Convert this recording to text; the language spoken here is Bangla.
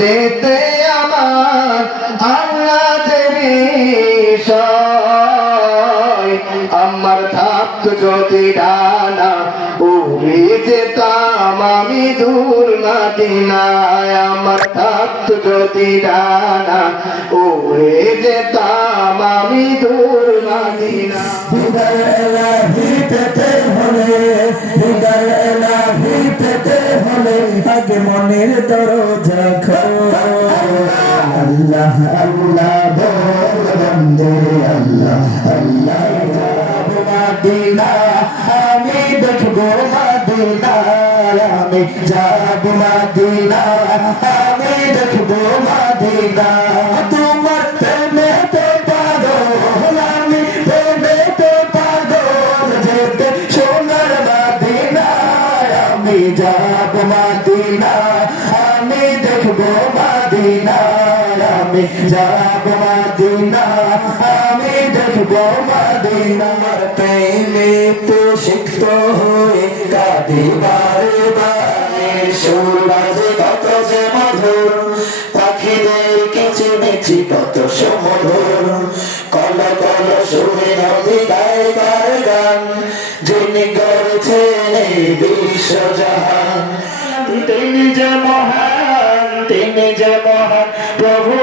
যেতে আমার আল্লাদের বিষয় আমার থাকত যদি ডানা, উড়ে যেতাম আমি দূর মাদিনায়। আমার থাকত যদি ডানা, উড়ে যেতাম আমি দূর মাদিনা দিদার এলাহি পেতে হলে আগে মনের দরজা খোলো আল্লাহ আল্লাহ বল বন্দে আল্লাহ আল্লাহ মাদিনা আমি দেখব মাদিনা আমি যাব মাদিনা আমি দেখব মাদিনা আমি যাব মাদিনা, আমি দেখব মাদিনা, আমি যাব মাদিনা, আমি দেখব মাদিনা। প্রেমেতে সিক্ত হয়ে কাঁদি বারে বারে সুরাজ কত যে মধুর, পাখিদের কিচি মিচি কত সমধুর কল কল সুরে নদী গায়ে গান যিনি গড়ছেন এই বিশ্বজাহান তিনি যে মহান তিনি যে মহান প্রভু